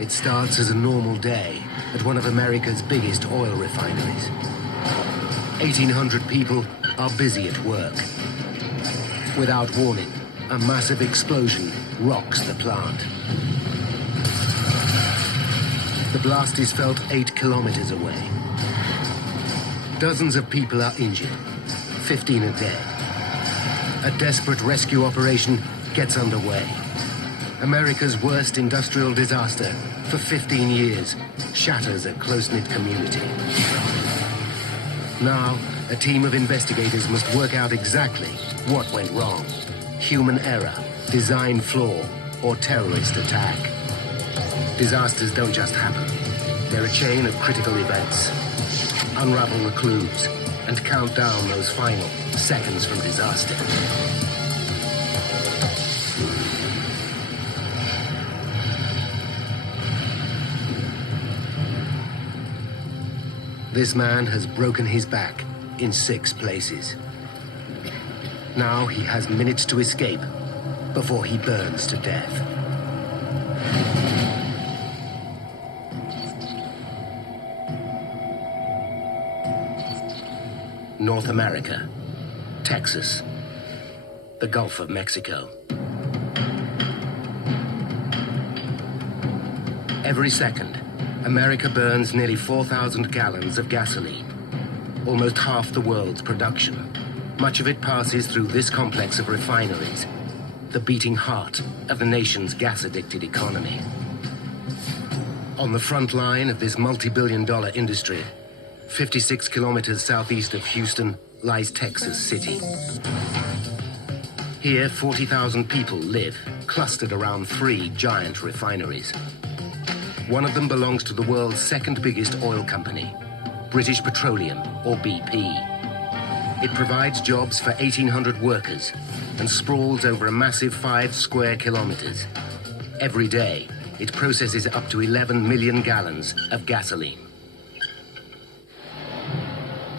It starts as a normal day at one of America's biggest oil refineries. 1,800 people are busy at work. Without warning, a massive explosion rocks the plant. The blast is felt 8 kilometers away. Dozens of people are injured, 15 are dead. A desperate rescue operation gets underway. America's worst industrial disaster for 15 years shatters a close-knit community. Now, a team of investigators must work out exactly what went wrong. Human error, design flaw, or terrorist attack. Disasters don't just happen. They're a chain of critical events. Unravel the clues and count down those final seconds from disaster. This man has broken his back in 6 places. Now he has minutes to escape before he burns to death. North America, Texas, the Gulf of Mexico. Every second, America burns nearly 4,000 gallons of gasoline, almost half the world's production. Much of it passes through this complex of refineries, the beating heart of the nation's gas-addicted economy. On the front line of this multi-billion-dollar industry, 56 kilometers southeast of Houston, lies Texas City. Here, 40,000 people live, clustered around 3 giant refineries. One of them belongs to the world's second biggest oil company, British Petroleum, or BP. It provides jobs for 1,800 workers and sprawls over a massive 5 square kilometers. Every day, it processes up to 11 million gallons of gasoline.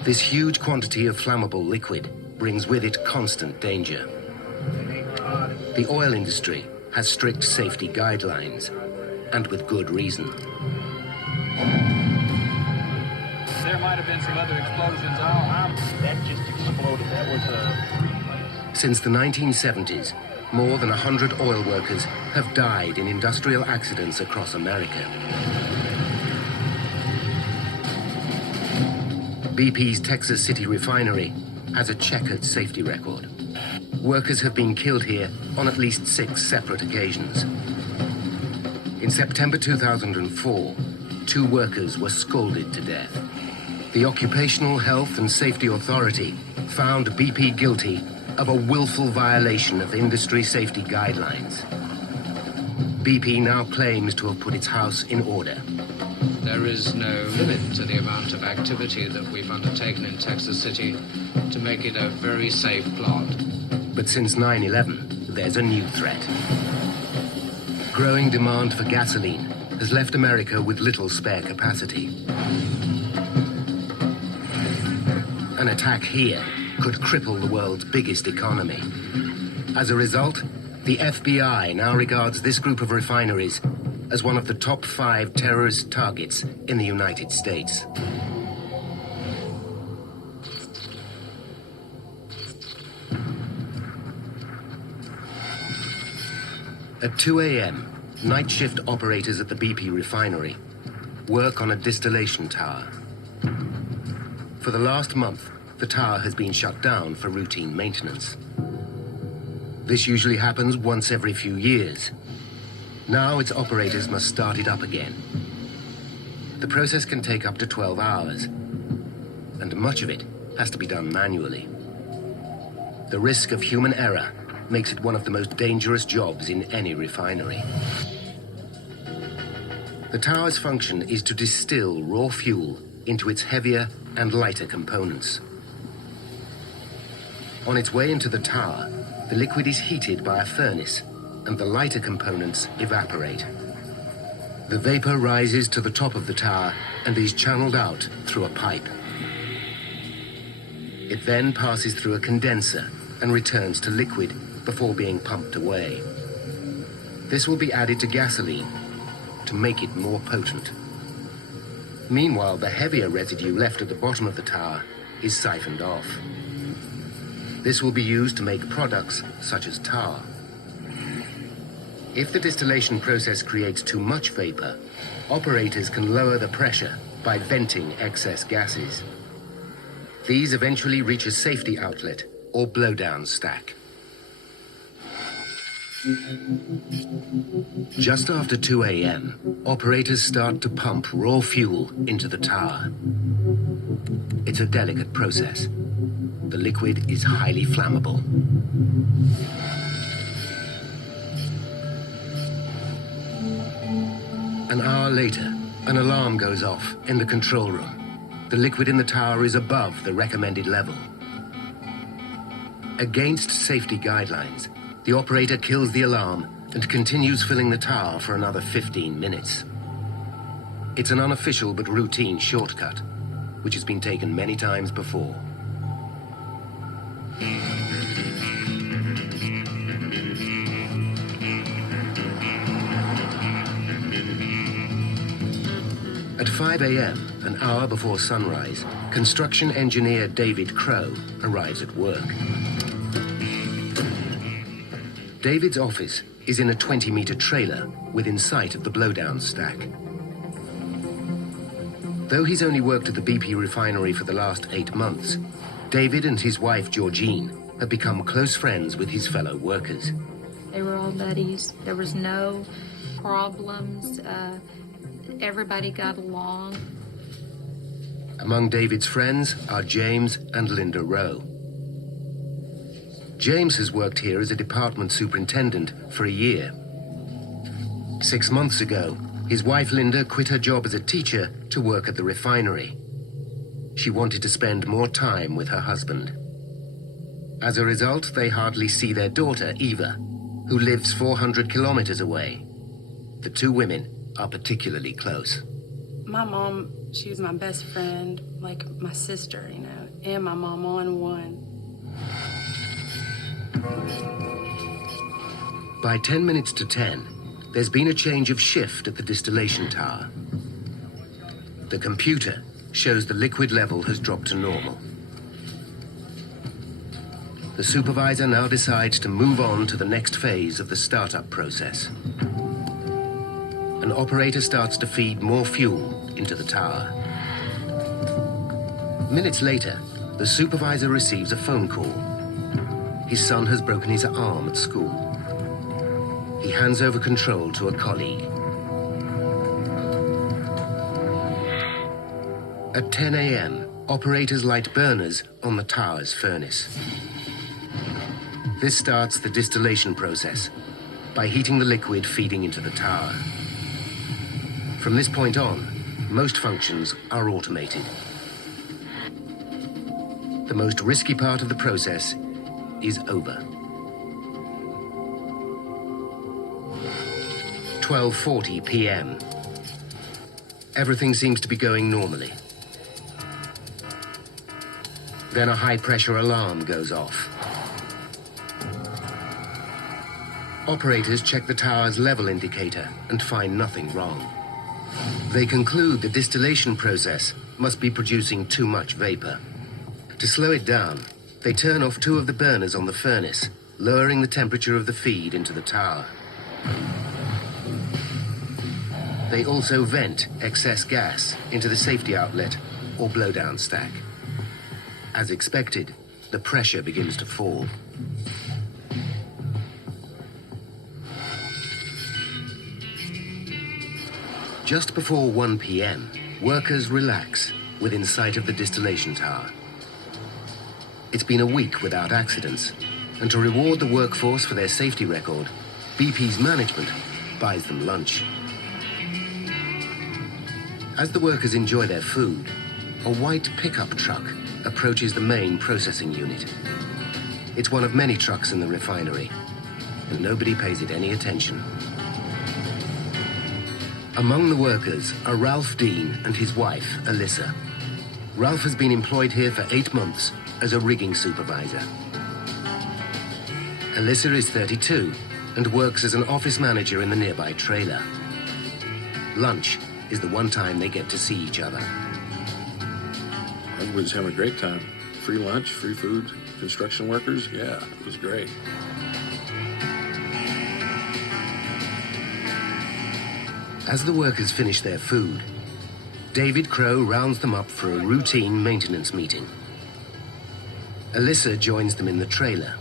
This huge quantity of flammable liquid brings with it constant danger. The oil industry has strict safety guidelines, and with good reason. There might have been some other explosions. That just exploded. That was a... Since the 1970s, more than 100 oil workers have died in industrial accidents across America. BP's Texas City refinery has a checkered safety record. Workers have been killed here on at least 6 separate occasions. In September 2004, 2 workers were scalded to death. The Occupational Health and Safety Authority found BP guilty of a willful violation of industry safety guidelines. BP now claims to have put its house in order. There is no limit to the amount of activity that we've undertaken in Texas City to make it a very safe plant. But since 9/11, there's a new threat. Growing demand for gasoline has left America with little spare capacity. An attack here could cripple the world's biggest economy. As a result, the FBI now regards this group of refineries as one of the top 5 terrorist targets in the United States. At 2 a.m., night shift operators at the BP refinery work on a distillation tower. For the last month, the tower has been shut down for routine maintenance. This usually happens once every few years. Now its operators must start it up again. The process can take up to 12 hours, and much of it has to be done manually. The risk of human error makes it one of the most dangerous jobs in any refinery. The tower's function is to distill raw fuel into its heavier and lighter components. On its way into the tower, the liquid is heated by a furnace, and the lighter components evaporate. The vapor rises to the top of the tower and is channeled out through a pipe. It then passes through a condenser and returns to liquid before being pumped away. This will be added to gasoline to make it more potent. Meanwhile, the heavier residue left at the bottom of the tower is siphoned off. This will be used to make products such as tar. If the distillation process creates too much vapor, operators can lower the pressure by venting excess gases. These eventually reach a safety outlet or blowdown stack. Just after 2 a.m., operators start to pump raw fuel into the tower. It's a delicate process. The liquid is highly flammable. An hour later, an alarm goes off in the control room. The liquid in the tower is above the recommended level. Against safety guidelines, the operator kills the alarm and continues filling the tower for another 15 minutes. It's an unofficial but routine shortcut, which has been taken many times before. At 5 a.m., an hour before sunrise, construction engineer David Crow arrives at work. David's office is in a 20-meter trailer within sight of the blowdown stack. Though he's only worked at the BP refinery for the last 8 months, David and his wife Georgine have become close friends with his fellow workers. They were all buddies. There was no problems. Everybody got along. Among David's friends are James and Linda Rowe. James has worked here as a department superintendent for a year. 6 months ago, his wife Linda quit her job as a teacher to work at the refinery. She wanted to spend more time with her husband. As a result, they hardly see their daughter, Eva, who lives 400 kilometers away. The two women are particularly close. My mom, she was my best friend, like my sister, you know, and my mom all in one. By 10 minutes to 10, there's been a change of shift at the distillation tower. The computer shows the liquid level has dropped to normal. The supervisor now decides to move on to the next phase of the startup process. An operator starts to feed more fuel into the tower. Minutes later, the supervisor receives a phone call. His son has broken his arm at school. He hands over control to a colleague. At 10 a.m., operators light burners on the tower's furnace. This starts the distillation process by heating the liquid feeding into the tower. From this point on, most functions are automated. The most risky part of the process is over. 12:40 p.m. Everything seems to be going normally. Then a high-pressure alarm goes off. Operators check the tower's level indicator and find nothing wrong. They conclude the distillation process must be producing too much vapor. To slow it down, they turn off 2 of the burners on the furnace, lowering the temperature of the feed into the tower. They also vent excess gas into the safety outlet or blowdown stack. As expected, the pressure begins to fall. Just before 1 p.m., workers relax within sight of the distillation tower. It's been a week without accidents, and to reward the workforce for their safety record, BP's management buys them lunch. As the workers enjoy their food, a white pickup truck approaches the main processing unit. It's one of many trucks in the refinery, and nobody pays it any attention. Among the workers are Ralph Dean and his wife, Alyssa. Ralph has been employed here for 8 months as a rigging supervisor. Alyssa is 32 and works as an office manager in the nearby trailer. lunch is the one time they get to see each other. I was having a great time. Free lunch, free food, construction workers. Yeah, it was great. As the workers finish their food, David Crow rounds them up for a routine maintenance meeting. Alyssa joins them in the trailer.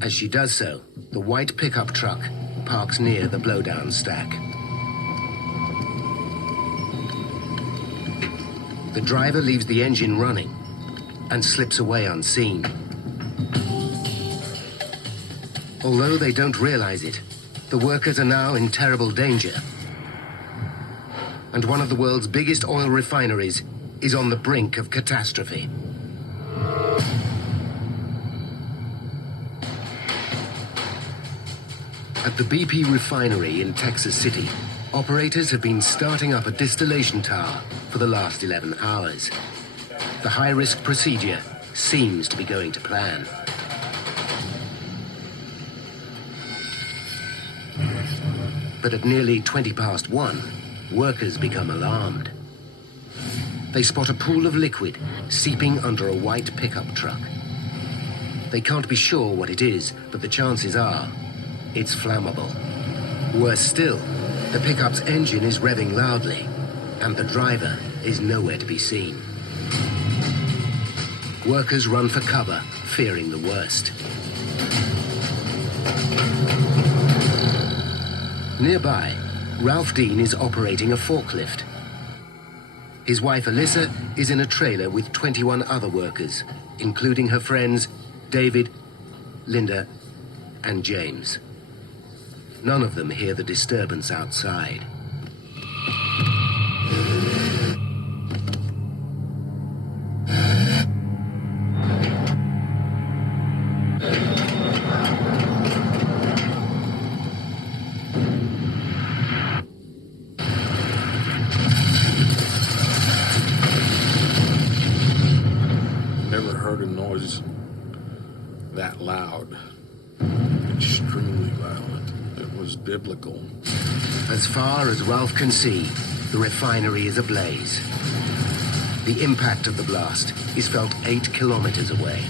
As she does so, the white pickup truck parks near the blowdown stack. The driver leaves the engine running and slips away unseen. Although they don't realize it, the workers are now in terrible danger. And one of the world's biggest oil refineries is on the brink of catastrophe. At the BP refinery in Texas City, operators have been starting up a distillation tower for the last 11 hours. The high-risk procedure seems to be going to plan. But at nearly 1:20, workers become alarmed. They spot a pool of liquid seeping under a white pickup truck. They can't be sure what it is, but the chances are it's flammable. Worse still, the pickup's engine is revving loudly, and the driver is nowhere to be seen. Workers run for cover, fearing the worst. Nearby, Ralph Dean is operating a forklift. His wife Alyssa is in a trailer with 21 other workers, including her friends David, Linda, and James. None of them hear the disturbance outside. Never heard a noise that loud. Extremely violent. It was biblical. As far as Ralph can see, the refinery is ablaze. The impact of the blast is felt 8 kilometers away.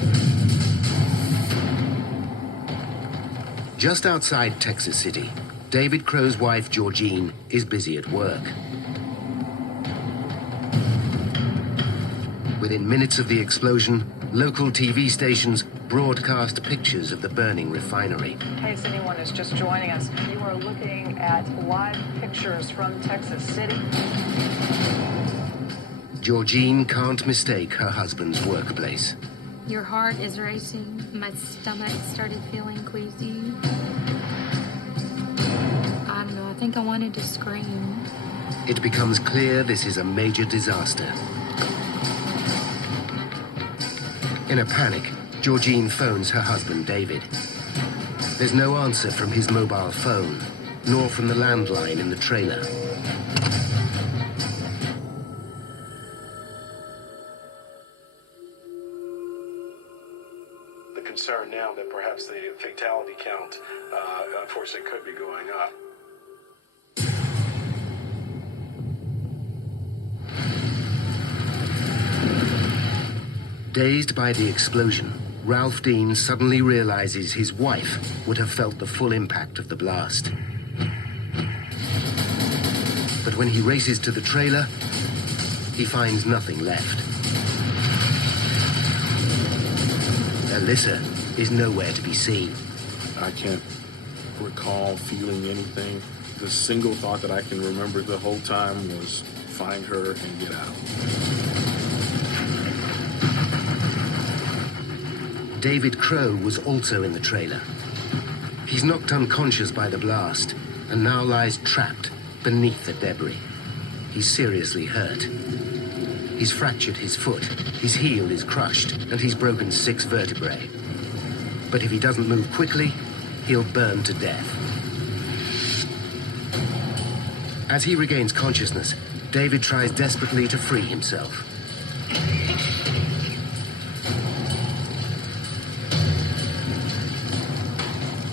Just outside Texas City, David Crow's wife, Georgine, is busy at work. Within minutes of the explosion, local TV stations broadcast pictures of the burning refinery. In case anyone is just joining us, you are looking at live pictures from Texas City. Georgine can't mistake her husband's workplace. Your heart is racing. My stomach started feeling queasy. I don't know, I think I wanted to scream. It becomes clear this is a major disaster. In a panic, Georgine phones her husband, David. There's no answer from his mobile phone, nor from the landline in the trailer. The concern now that perhaps the fatality count, unfortunately, could be going up. Dazed by the explosion, Ralph Dean suddenly realizes his wife would have felt the full impact of the blast. But when he races to the trailer, he finds nothing left. Alyssa is nowhere to be seen. I can't recall feeling anything. The single thought that I can remember the whole time was find her and get out. David Crow was also in the trailer. He's knocked unconscious by the blast and now lies trapped beneath the debris. He's seriously hurt. He's fractured his foot, his heel is crushed, and he's broken 6 vertebrae. But if he doesn't move quickly, he'll burn to death. As he regains consciousness, David tries desperately to free himself.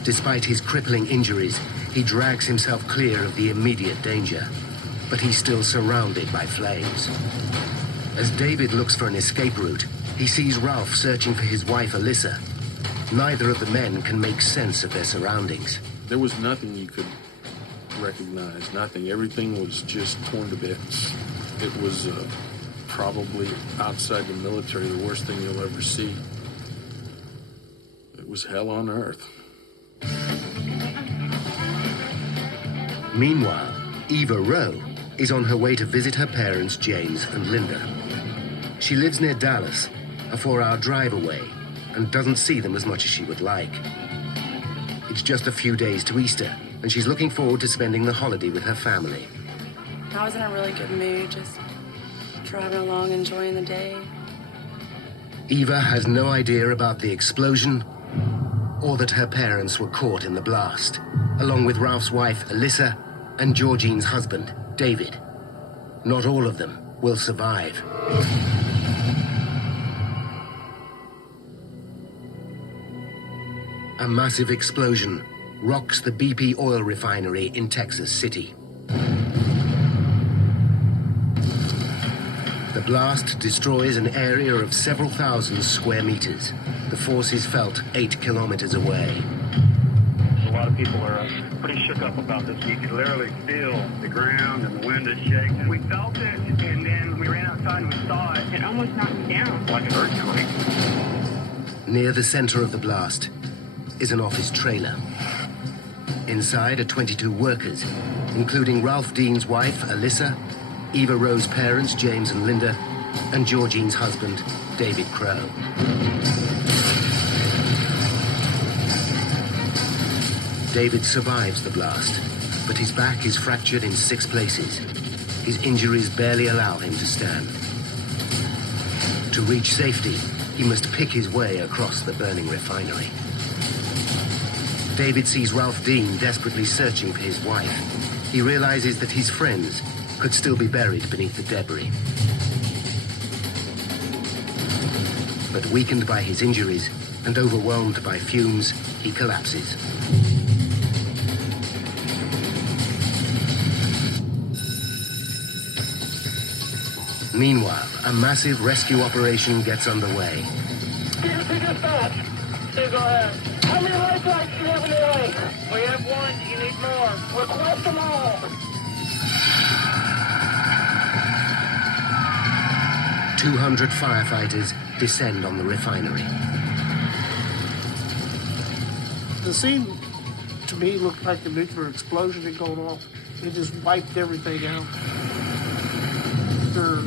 Despite his crippling injuries, He drags himself clear of the immediate danger, but he's still surrounded by flames. As David looks for an escape route, he sees Ralph searching for his wife, Alyssa. Neither of the men can make sense of their surroundings. There was nothing you could recognize, nothing. Everything was just torn to bits. It was probably outside the military the worst thing you'll ever see. It was hell on earth. Meanwhile, Eva Rowe is on her way to visit her parents, James and Linda. She lives near Dallas, a 4-hour drive away, and doesn't see them as much as she would like. It's just a few days to Easter, and she's looking forward to spending the holiday with her family. I was in a really good mood, just driving along, enjoying the day. Eva has no idea about the explosion or that her parents were caught in the blast, along with Ralph's wife, Alyssa, and Georgine's husband, David. Not all of them will survive. A massive explosion rocks the BP oil refinery in Texas City. The blast destroys an area of several thousand square meters. The force is felt 8 kilometers away. A lot of people are pretty shook up about this. You could literally feel the ground and the wind is shaking. We felt it, and then we ran outside and we saw it. It almost knocked me down. Like an earthquake. Near the center of the blast is an office trailer. Inside are 22 workers, including Ralph Dean's wife, Alyssa, Eva Rowe's parents, James and Linda, and Georgine's husband, David Crow. David survives the blast, but his back is fractured in 6 places. His injuries barely allow him to stand. To reach safety, he must pick his way across the burning refinery. David sees Ralph Dean desperately searching for his wife. He realizes that his friends could still be buried beneath the debris. But weakened by his injuries and overwhelmed by fumes, he collapses. Meanwhile, a massive rescue operation gets underway. Go ahead. How many lifelines do you have in the lake? We have 1. Do you need more? Request them all. 200 firefighters descend on the refinery. The scene, to me, looked like a nuclear explosion had gone off. It just wiped everything out. There are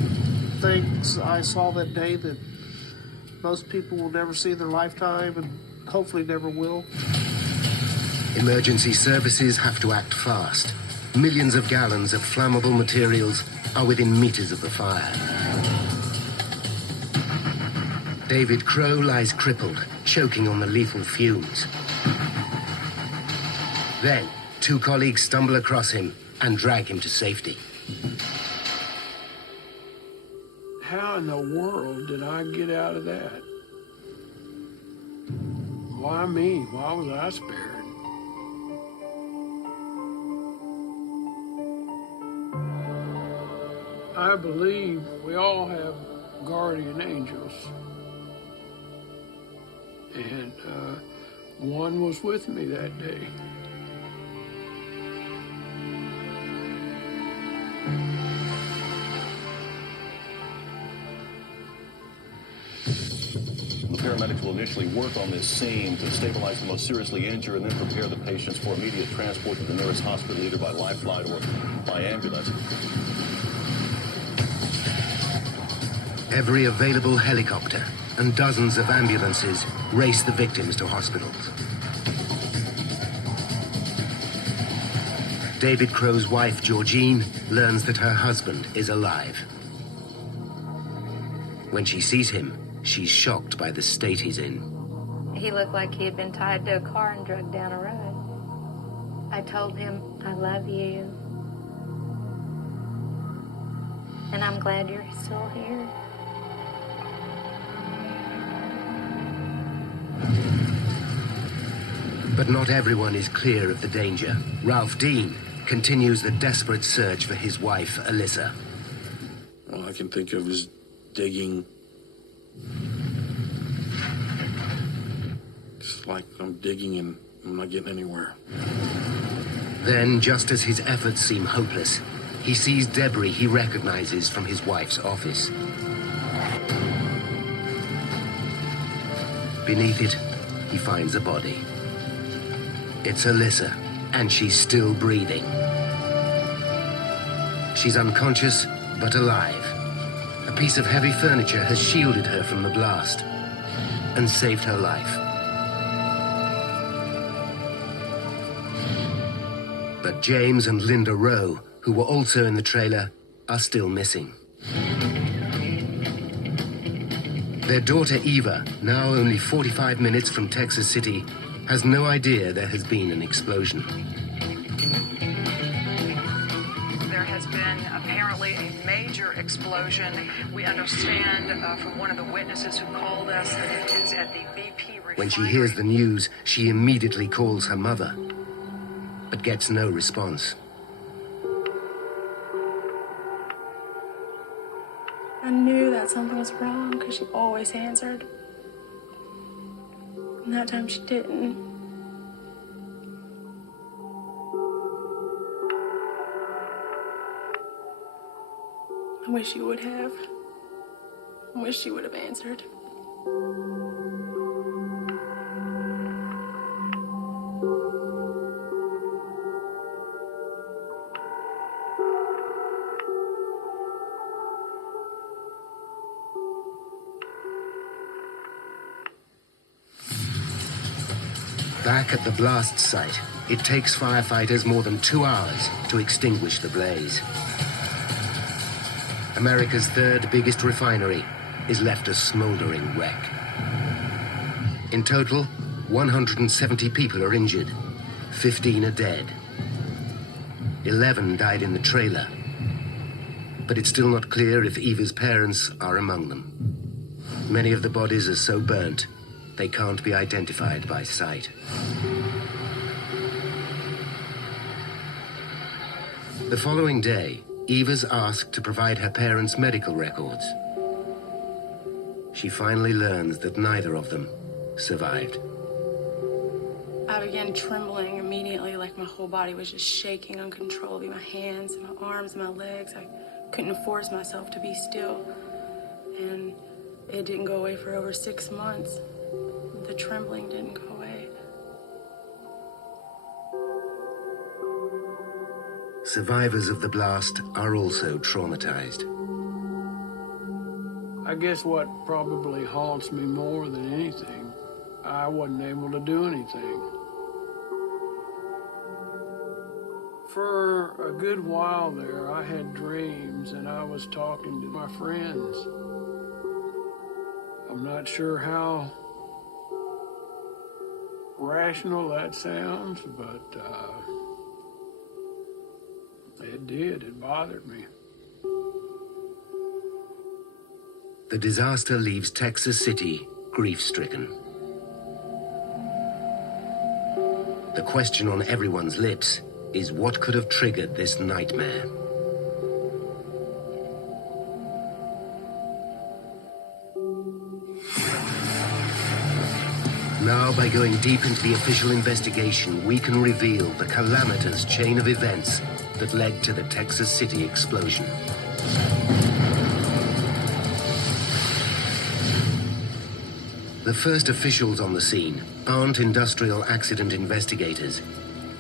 things I saw that day that most people will never see in their lifetime and hopefully never will. Emergency services have to act fast. Millions of gallons of flammable materials are within meters of the fire. David Crow lies crippled, choking on the lethal fumes. Then, 2 colleagues stumble across him and drag him to safety. How in the world did I get out of that? Why me? Why was I spared? I believe we all have guardian angels. And one was with me that day. The paramedics will initially work on this scene to stabilize the most seriously injured and then prepare the patients for immediate transport to the nearest hospital, either by life flight or by ambulance. Every available helicopter and dozens of ambulances race the victims to hospitals. David Crow's wife, Georgine, learns that her husband is alive. When she sees him, she's shocked by the state he's in. He looked like he had been tied to a car and dragged down a road. I told him, I love you. And I'm glad you're still here. But not everyone is clear of the danger. Ralph Dean continues the desperate search for his wife, Alyssa. All I can think of is digging. It's like I'm digging and I'm not getting anywhere. Then, just as his efforts seem hopeless, he sees debris he recognizes from his wife's office. Beneath it, he finds a body. It's Alyssa, and she's still breathing. She's unconscious, but alive. A piece of heavy furniture has shielded her from the blast and saved her life. But James and Linda Rowe, who were also in the trailer, are still missing. Their daughter Eva, now only 45 minutes from Texas City, has no idea there has been an explosion. There has been apparently a major explosion. We understand from one of the witnesses who called us that it is at the BP refinery. When she hears the news, she immediately calls her mother, but gets no response. I knew that something was wrong because she always answered. And that time she didn't. I wish she would have. I wish she would have answered. Back at the blast site, it takes firefighters more than 2 hours to extinguish the blaze. America's third biggest refinery is left a smoldering wreck. In total, 170 people are injured, 15 are dead. 11 died in the trailer, but it's still not clear if Eva's parents are among them. Many of the bodies are so burnt, they can't be identified by sight. The following day, Eva's asked to provide her parents' medical records. She finally learns that neither of them survived. I began trembling immediately, like my whole body was just shaking uncontrollably. My hands, my arms, my legs. I couldn't force myself to be still. And it didn't go away for over 6 months. The trembling didn't go away. Survivors of the blast are also traumatized. I guess what probably haunts me more than anything, I wasn't able to do anything. For a good while there, I had dreams and I was talking to my friends. I'm not sure how rational that sounds, but it did. It bothered me. The disaster leaves Texas City grief-stricken. The question on everyone's lips is what could have triggered this nightmare. Now, by going deep into the official investigation, we can reveal the calamitous chain of events that led to the Texas City explosion. The first officials on the scene aren't industrial accident investigators.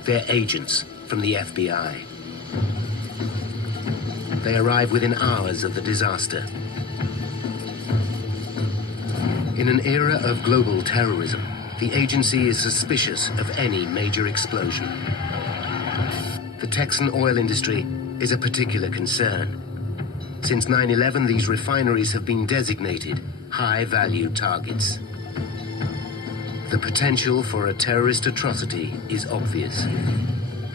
They're agents from the FBI. They arrive within hours of the disaster. In an era of global terrorism, the agency is suspicious of any major explosion. The Texan oil industry is a particular concern. Since 9/11, these refineries have been designated high-value targets. The potential for a terrorist atrocity is obvious.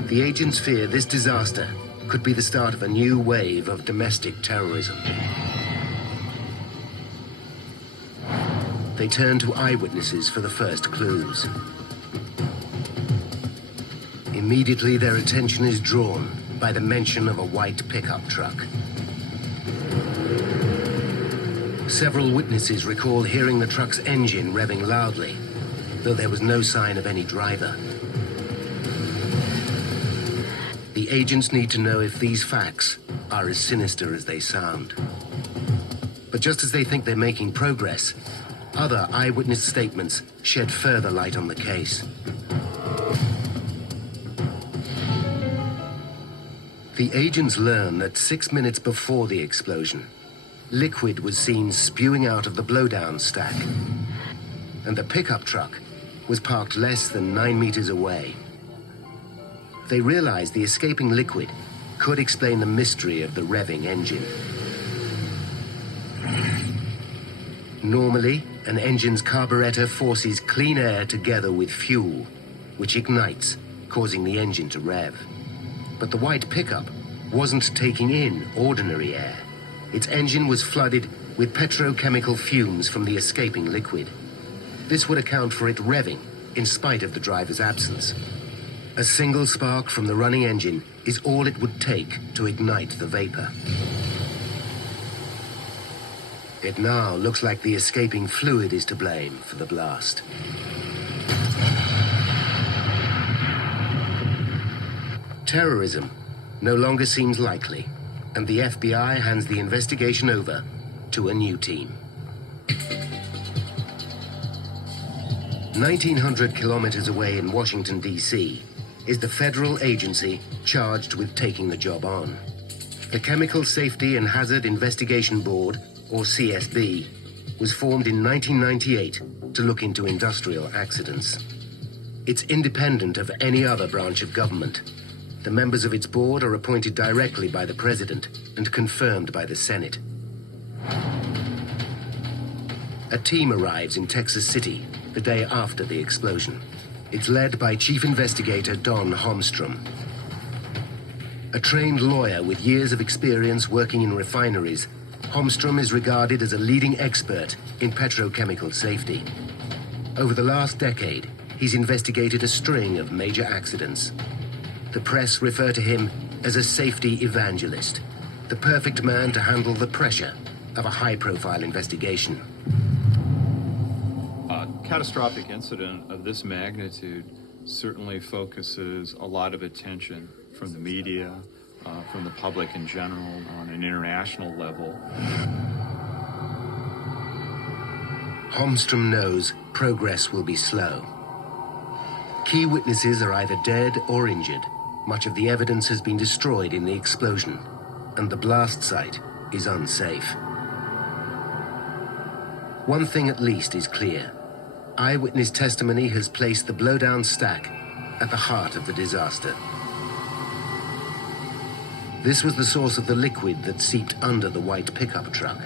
The agents fear this disaster could be the start of a new wave of domestic terrorism. They turn to eyewitnesses for the first clues. Immediately, their attention is drawn by the mention of a white pickup truck. Several witnesses recall hearing the truck's engine revving loudly, though there was no sign of any driver. The agents need to know if these facts are as sinister as they sound. But just as they think they're making progress, other eyewitness statements shed further light on the case. The agents learn that 6 minutes before the explosion, liquid was seen spewing out of the blowdown stack, and the pickup truck was parked less than 9 meters away. They realized the escaping liquid could explain the mystery of the revving engine. Normally, an engine's carburetor forces clean air together with fuel, which ignites, causing the engine to rev. But the white pickup wasn't taking in ordinary air. Its engine was flooded with petrochemical fumes from the escaping liquid. This would account for it revving in spite of the driver's absence. A single spark from the running engine is all it would take to ignite the vapor. It now looks like the escaping fluid is to blame for the blast. Terrorism no longer seems likely, and the FBI hands the investigation over to a new team. 1,900 kilometers away in Washington, D.C., is the federal agency charged with taking the job on. The Chemical Safety and Hazard Investigation Board, or CSB, was formed in 1998 to look into industrial accidents. It's independent of any other branch of government. The members of its board are appointed directly by the President and confirmed by the Senate. A team arrives in Texas City the day after the explosion. It's led by Chief Investigator Don Holmstrom. A trained lawyer with years of experience working in refineries, Holmstrom is regarded as a leading expert in petrochemical safety. Over the last decade, he's investigated a string of major accidents. The press refer to him as a safety evangelist, the perfect man to handle the pressure of a high-profile investigation. A catastrophic incident of this magnitude certainly focuses a lot of attention from the media, from the public in general, on an international level. Holmstrom knows progress will be slow. Key witnesses are either dead or injured. Much of the evidence has been destroyed in the explosion, and the blast site is unsafe. One thing at least is clear. Eyewitness testimony has placed the blowdown stack at the heart of the disaster. This was the source of the liquid that seeped under the white pickup truck.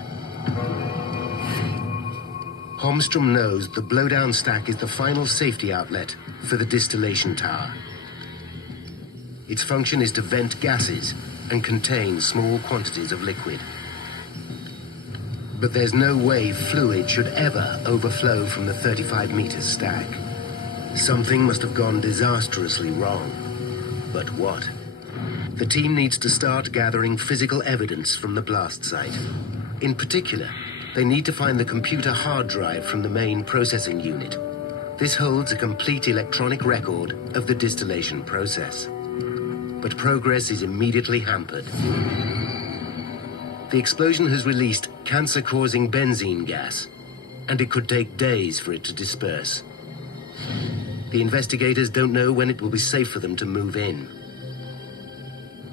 Holmstrom knows the blowdown stack is the final safety outlet for the distillation tower. Its function is to vent gases and contain small quantities of liquid. But there's no way fluid should ever overflow from the 35-meter stack. Something must have gone disastrously wrong. But what? The team needs to start gathering physical evidence from the blast site. In particular, they need to find the computer hard drive from the main processing unit. This holds a complete electronic record of the distillation process. But progress is immediately hampered. The explosion has released cancer-causing benzene gas, and it could take days for it to disperse. The investigators don't know when it will be safe for them to move in.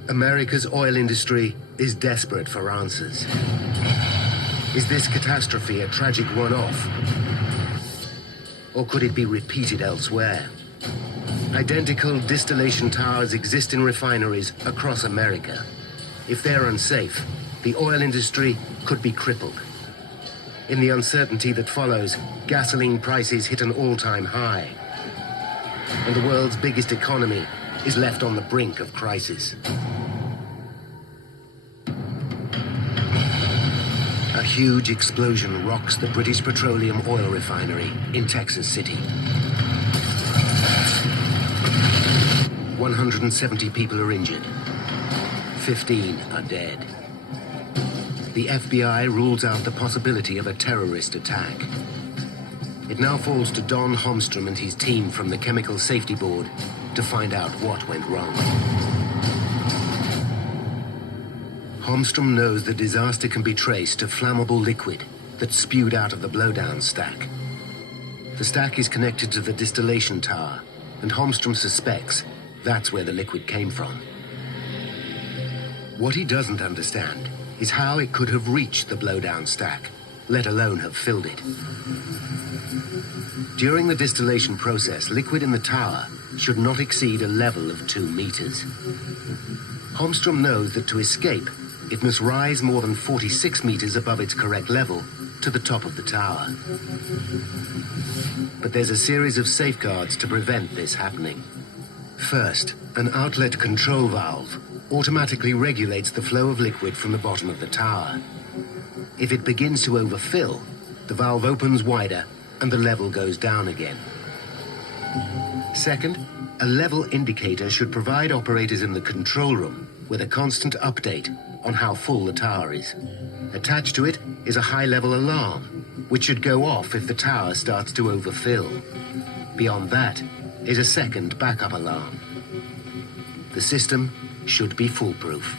America's oil industry is desperate for answers. Is this catastrophe a tragic one-off? Or could it be repeated elsewhere? Identical distillation towers exist in refineries across America. If they're unsafe, the oil industry could be crippled. In the uncertainty that follows, gasoline prices hit an all-time high. And the world's biggest economy is left on the brink of crisis. A huge explosion rocks the British Petroleum oil refinery in Texas City. 170 people are injured. 15 are dead. The FBI rules out the possibility of a terrorist attack. It now falls to Don Holmstrom and his team from the Chemical Safety Board to find out what went wrong. Holmstrom knows the disaster can be traced to flammable liquid that spewed out of the blowdown stack. The stack is connected to the distillation tower, and Holmstrom suspects that's where the liquid came from. What he doesn't understand is how it could have reached the blowdown stack, let alone have filled it. During the distillation process, liquid in the tower should not exceed a level of 2 meters. Holmstrom knows that to escape, it must rise more than 46 meters above its correct level to the top of the tower. But there's a series of safeguards to prevent this happening. First, an outlet control valve automatically regulates the flow of liquid from the bottom of the tower. If it begins to overfill, the valve opens wider and the level goes down again. Second, a level indicator should provide operators in the control room with a constant update on how full the tower is. Attached to it is a high-level alarm, which should go off if the tower starts to overfill. Beyond that is a second backup alarm. The system should be foolproof.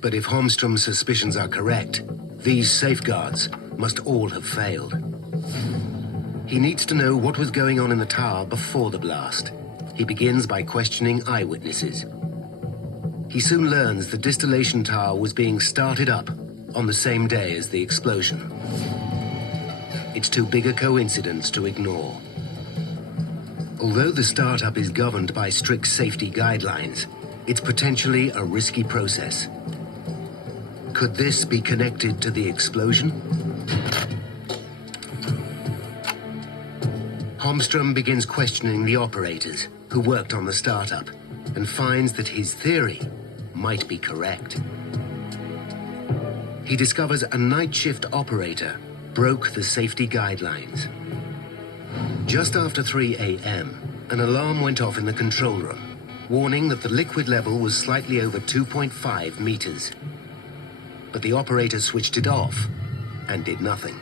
But if Holmstrom's suspicions are correct, these safeguards must all have failed. He needs to know what was going on in the tower before the blast. He begins by questioning eyewitnesses. He soon learns the distillation tower was being started up on the same day as the explosion. It's too big a coincidence to ignore. Although the startup is governed by strict safety guidelines, it's potentially a risky process. Could this be connected to the explosion? Holmstrom begins questioning the operators who worked on the startup and finds that his theory might be correct. He discovers a night shift operator broke the safety guidelines. Just after 3 a.m., an alarm went off in the control room, warning that the liquid level was slightly over 2.5 meters. But the operator switched it off and did nothing.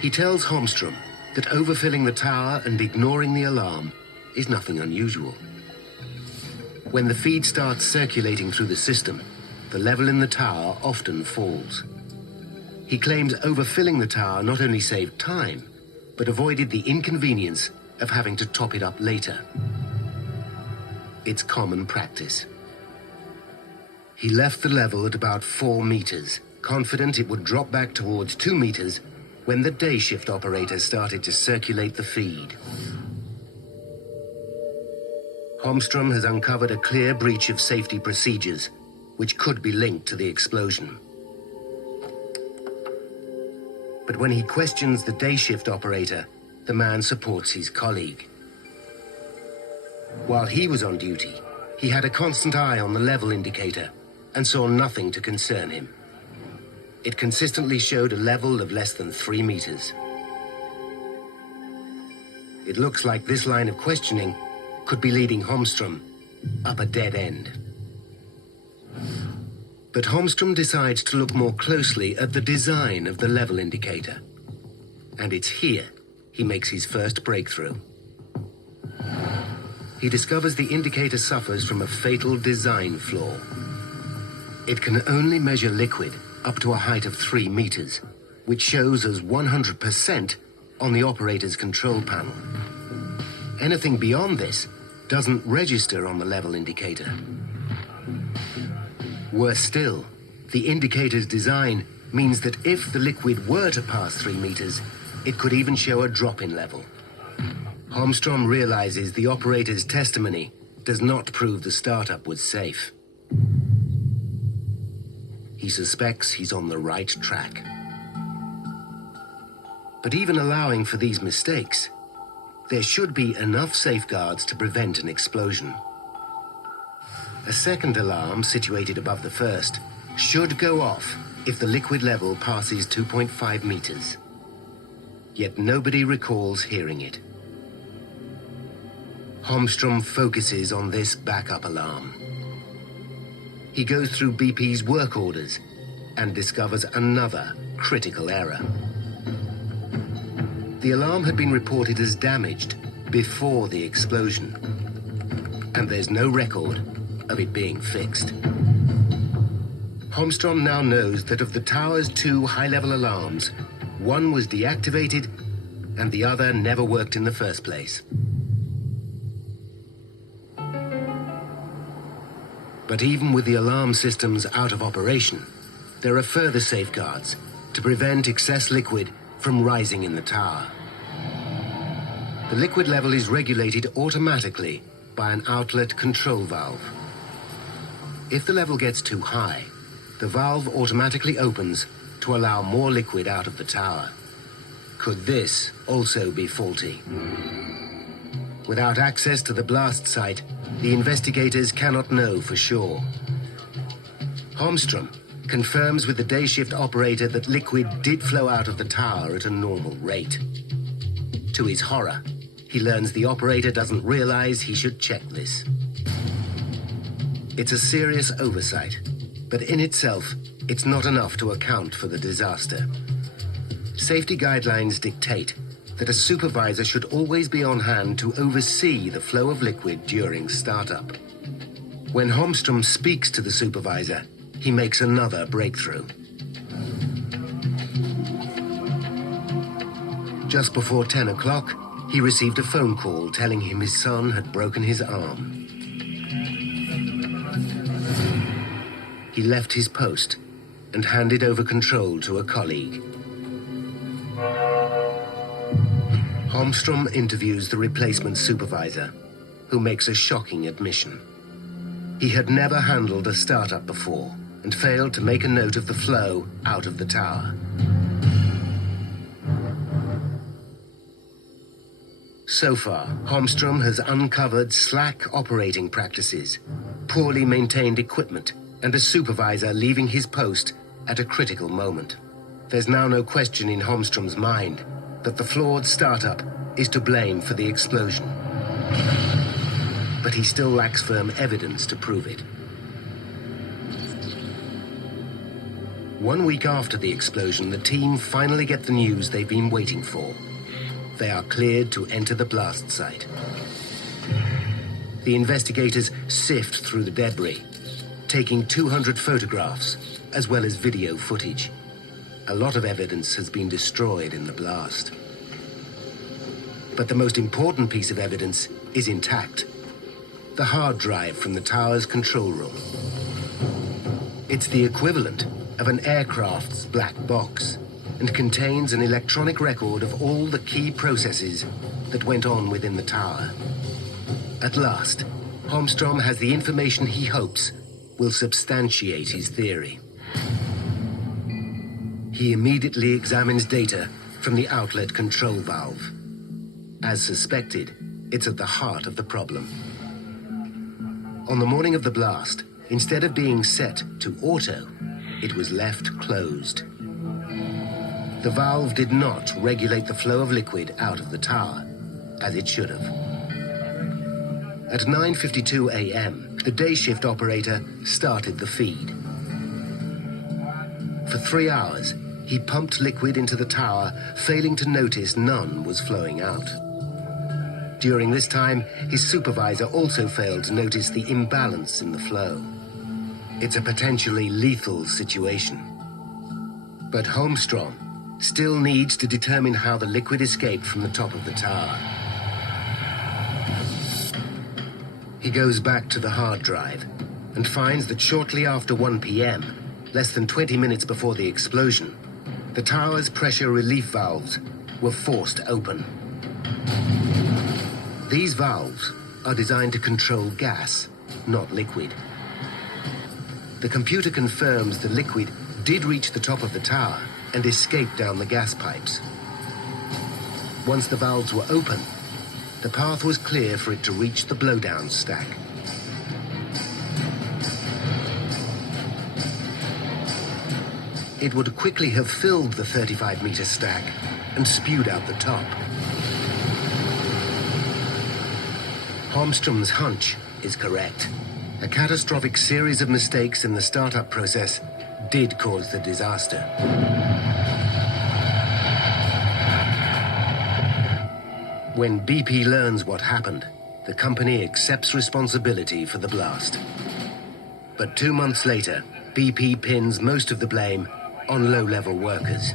He tells Holmstrom that overfilling the tower and ignoring the alarm is nothing unusual. When the feed starts circulating through the system, the level in the tower often falls. He claims overfilling the tower not only saved time, but avoided the inconvenience of having to top it up later. It's common practice. He left the level at about 4 meters, confident it would drop back towards 2 meters when the day shift operator started to circulate the feed. Holmstrom has uncovered a clear breach of safety procedures, which could be linked to the explosion. But when he questions the day shift operator, the man supports his colleague. While he was on duty, he had a constant eye on the level indicator and saw nothing to concern him. It consistently showed a level of less than 3 meters. It looks like this line of questioning could be leading Holmstrom up a dead end. But Holmstrom decides to look more closely at the design of the level indicator. And it's here he makes his first breakthrough. He discovers the indicator suffers from a fatal design flaw. It can only measure liquid up to a height of 3 meters, which shows as 100% on the operator's control panel. Anything beyond this doesn't register on the level indicator. Worse still, the indicator's design means that if the liquid were to pass 3 meters, it could even show a drop in level. Holmstrom realizes the operator's testimony does not prove the startup was safe. He suspects he's on the right track. But even allowing for these mistakes, there should be enough safeguards to prevent an explosion. A second alarm, situated above the first, should go off if the liquid level passes 2.5 meters. Yet nobody recalls hearing it. Holmstrom focuses on this backup alarm. He goes through BP's work orders and discovers another critical error. The alarm had been reported as damaged before the explosion, and there's no record of it being fixed. Holmstrom now knows that of the tower's 2 high-level alarms, one was deactivated and the other never worked in the first place. But even with the alarm systems out of operation, there are further safeguards to prevent excess liquid from rising in the tower. The liquid level is regulated automatically by an outlet control valve. If the level gets too high, the valve automatically opens to allow more liquid out of the tower. Could this also be faulty? Without access to the blast site, the investigators cannot know for sure. Holmstrom confirms with the day shift operator that liquid did flow out of the tower at a normal rate. To his horror, he learns the operator doesn't realize he should check this. It's a serious oversight, but in itself, it's not enough to account for the disaster. Safety guidelines dictate that a supervisor should always be on hand to oversee the flow of liquid during startup. When Holmstrom speaks to the supervisor, he makes another breakthrough. Just before 10 o'clock, he received a phone call telling him his son had broken his arm. He left his post and handed over control to a colleague. Holmstrom interviews the replacement supervisor, who makes a shocking admission. He had never handled a startup before and failed to make a note of the flow out of the tower. So far, Holmstrom has uncovered slack operating practices, poorly maintained equipment, and a supervisor leaving his post at a critical moment. There's now no question in Holmstrom's mind that the flawed startup is to blame for the explosion. But he still lacks firm evidence to prove it. 1 week after the explosion, the team finally get the news they've been waiting for. They are cleared to enter the blast site. The investigators sift through the debris, taking 200 photographs as well as video footage. A lot of evidence has been destroyed in the blast. But the most important piece of evidence is intact: the hard drive from the tower's control room. It's the equivalent of an aircraft's black box and contains an electronic record of all the key processes that went on within the tower. At last, Holmstrom has the information he hopes will substantiate his theory. He immediately examines data from the outlet control valve. As suspected, it's at the heart of the problem. On the morning of the blast, instead of being set to auto, it was left closed. The valve did not regulate the flow of liquid out of the tower, as it should have. At 9:52 a.m., the day shift operator started the feed. For 3 hours, he pumped liquid into the tower, failing to notice none was flowing out. During this time, his supervisor also failed to notice the imbalance in the flow. It's a potentially lethal situation. But Holmstrom still needs to determine how the liquid escaped from the top of the tower. He goes back to the hard drive and finds that shortly after 1 p.m., less than 20 minutes before the explosion, the tower's pressure relief valves were forced open. These valves are designed to control gas, not liquid. The computer confirms the liquid did reach the top of the tower and escape down the gas pipes. Once the valves were open, the path was clear for it to reach the blowdown stack. It would quickly have filled the 35-meter stack and spewed out the top. Holmstrom's hunch is correct. A catastrophic series of mistakes in the startup process did cause the disaster. When BP learns what happened, the company accepts responsibility for the blast. But 2 months later, BP pins most of the blame on low-level workers.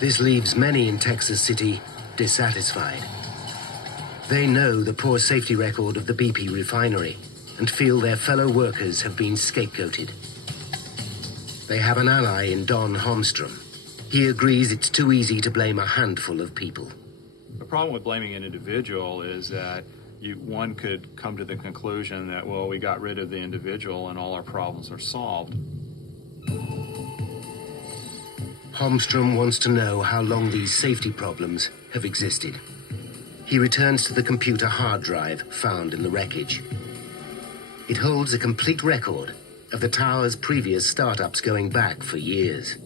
This leaves many in Texas City dissatisfied. They know the poor safety record of the BP refinery and feel their fellow workers have been scapegoated. They have an ally in Don Holmstrom. He agrees it's too easy to blame a handful of people. The problem with blaming an individual is that one could come to the conclusion that, well, we got rid of the individual and all our problems are solved. Holmstrom wants to know how long these safety problems have existed. He returns to the computer hard drive found in the wreckage. It holds a complete record of the tower's previous startups going back for years.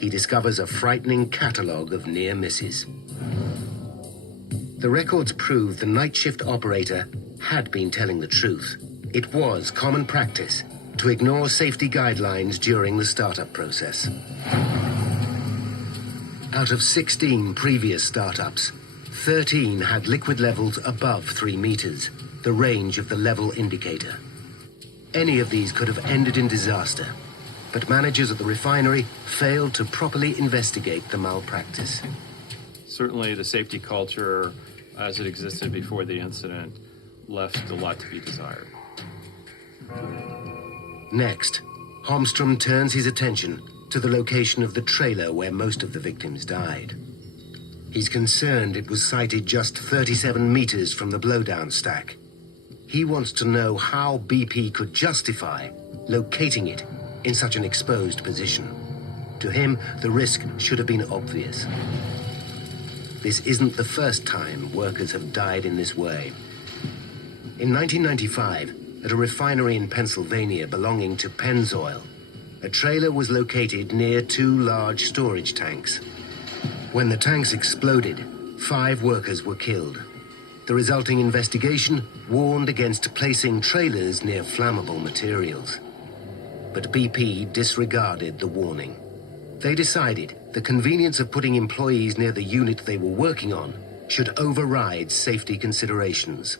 He discovers a frightening catalogue of near misses. The records prove the night shift operator had been telling the truth. It was common practice to ignore safety guidelines during the startup process. Out of 16 previous startups, 13 had liquid levels above 3 meters, the range of the level indicator. Any of these could have ended in disaster, but managers at the refinery failed to properly investigate the malpractice. Certainly the safety culture as it existed before the incident left a lot to be desired. Next, Holmstrom turns his attention to the location of the trailer where most of the victims died. He's concerned it was sited just 37 meters from the blowdown stack. He wants to know how BP could justify locating it in such an exposed position. To him, the risk should have been obvious. This isn't the first time workers have died in this way. In 1995, at a refinery in Pennsylvania belonging to Pennzoil, a trailer was located near 2 large storage tanks. When the tanks exploded, 5 workers were killed. The resulting investigation warned against placing trailers near flammable materials. But BP disregarded the warning. They decided the convenience of putting employees near the unit they were working on should override safety considerations.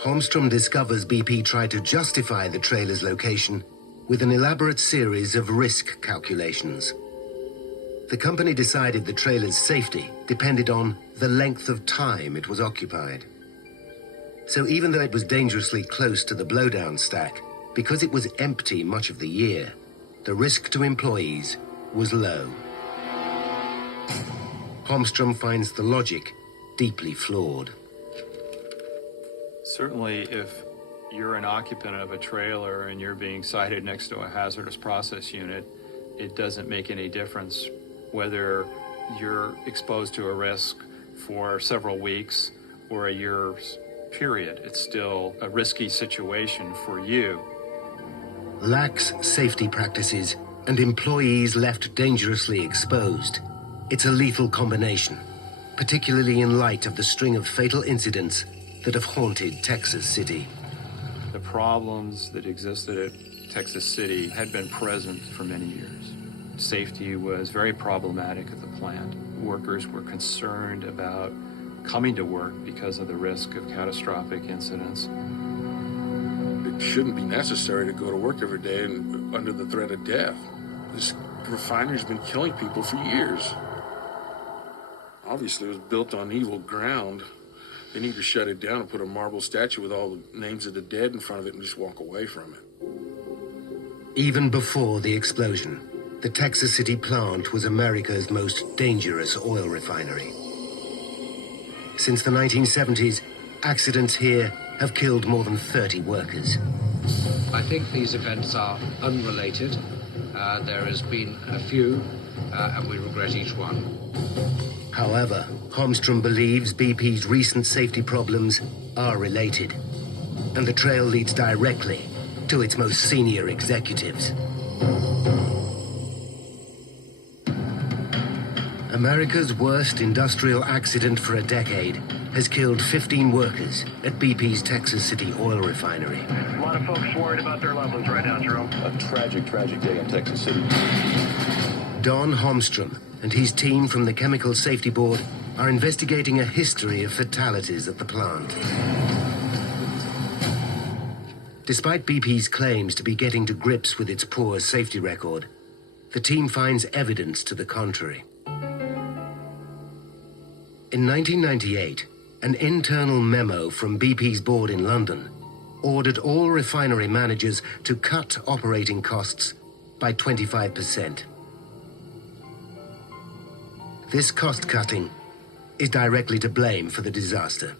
Holmstrom discovers BP tried to justify the trailer's location with an elaborate series of risk calculations. The company decided the trailer's safety depended on the length of time it was occupied. So even though it was dangerously close to the blowdown stack, because it was empty much of the year, the risk to employees was low. Holmstrom finds the logic deeply flawed. Certainly, if you're an occupant of a trailer and you're being sited next to a hazardous process unit, it doesn't make any difference whether you're exposed to a risk for several weeks or a year's period. It's still a risky situation for you. Lax safety practices and employees left dangerously exposed. It's a lethal combination, particularly in light of the string of fatal incidents that have haunted Texas City. The problems that existed at Texas City had been present for many years. Safety was very problematic at the plant. Workers were concerned about coming to work because of the risk of catastrophic incidents. It shouldn't be necessary to go to work every day and under the threat of death. This refinery's been killing people for years. Obviously, it was built on evil ground. They need to shut it down and put a marble statue with all the names of the dead in front of it and just walk away from it. Even before the explosion, the Texas City plant was America's most dangerous oil refinery. Since the 1970s, accidents here have killed more than 30 workers. I think these events are unrelated. There has been a few, and we regret each one. However, Holmstrom believes BP's recent safety problems are related, and the trail leads directly to its most senior executives. America's worst industrial accident for a decade has killed 15 workers at BP's Texas City oil refinery. A lot of folks worried about their loved ones right now, Jerome. A tragic, tragic day in Texas City. Don Holmstrom and his team from the Chemical Safety Board are investigating a history of fatalities at the plant. Despite BP's claims to be getting to grips with its poor safety record, the team finds evidence to the contrary. In 1998, an internal memo from BP's board in London ordered all refinery managers to cut operating costs by 25%. This cost cutting is directly to blame for the disaster.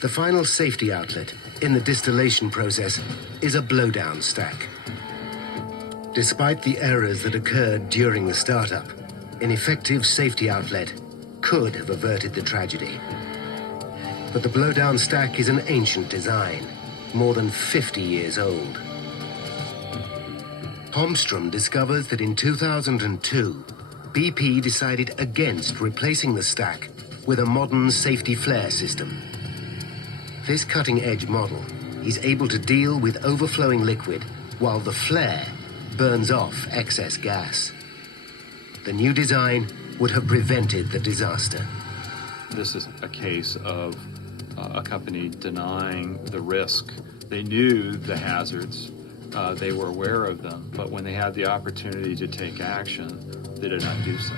The final safety outlet in the distillation process is a blowdown stack. Despite the errors that occurred during the startup, an effective safety outlet could have averted the tragedy. But the blowdown stack is an ancient design, more than 50 years old. Holmstrom discovers that in 2002, BP decided against replacing the stack with a modern safety flare system. This cutting-edge model is able to deal with overflowing liquid while the flare burns off excess gas. The new design would have prevented the disaster. This is a case of a company denying the risk. They knew the hazards, they were aware of them, but when they had the opportunity to take action, they did not do so.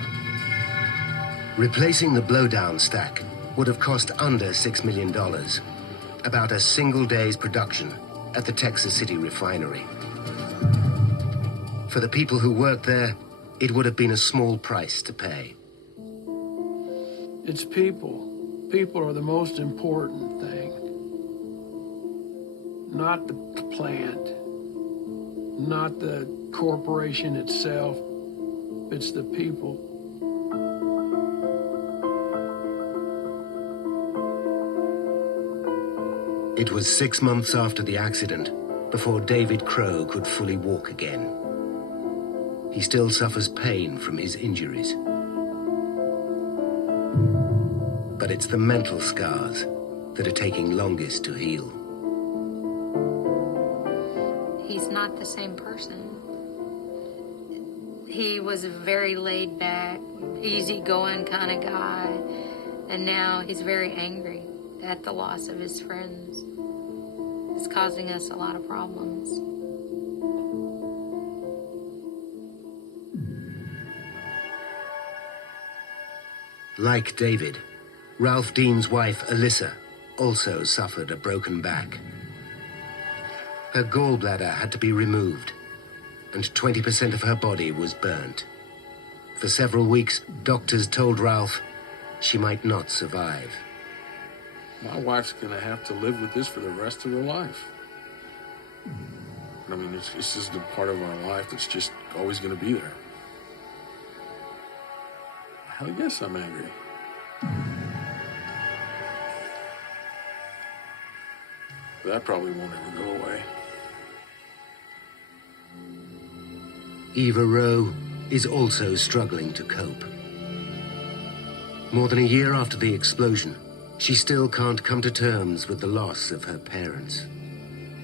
Replacing the blowdown stack would have cost under $6 million, about a single day's production at the Texas City refinery. For the people who worked there, it would have been a small price to pay. It's people. People are the most important thing. Not the plant, not the corporation itself. It's the people. It was 6 months after the accident before David Crow could fully walk again. He still suffers pain from his injuries. But it's the mental scars that are taking longest to heal. He's not the same person. He was a very laid back, easygoing kind of guy, and now he's very angry at the loss of his friends. It's causing us a lot of problems. Like David, Ralph Dean's wife, Alyssa, also suffered a broken back. Her gallbladder had to be removed, and 20% of her body was burnt. For several weeks, doctors told Ralph she might not survive. My wife's going to have to live with this for the rest of her life. I mean, it's just a part of our life that's just always going to be there. I guess I'm angry. That probably won't ever go away. Eva Rowe is also struggling to cope. More than a year after the explosion, she still can't come to terms with the loss of her parents.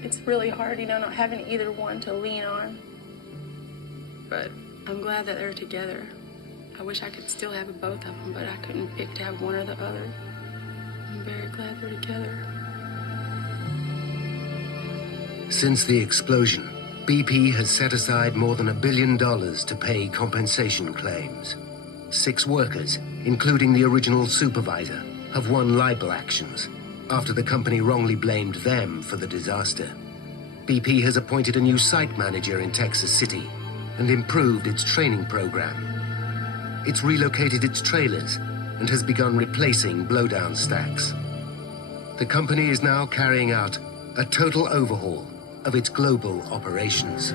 It's really hard, not having either one to lean on. But I'm glad that they're together. I wish I could still have both of them, but I couldn't pick to have one or the other. I'm very glad they're together. Since the explosion, BP has set aside more than $1 billion to pay compensation claims. 6 workers, including the original supervisor, have won libel actions after the company wrongly blamed them for the disaster. BP has appointed a new site manager in Texas City and improved its training program. It's relocated its trailers and has begun replacing blowdown stacks. The company is now carrying out a total overhaul of its global operations.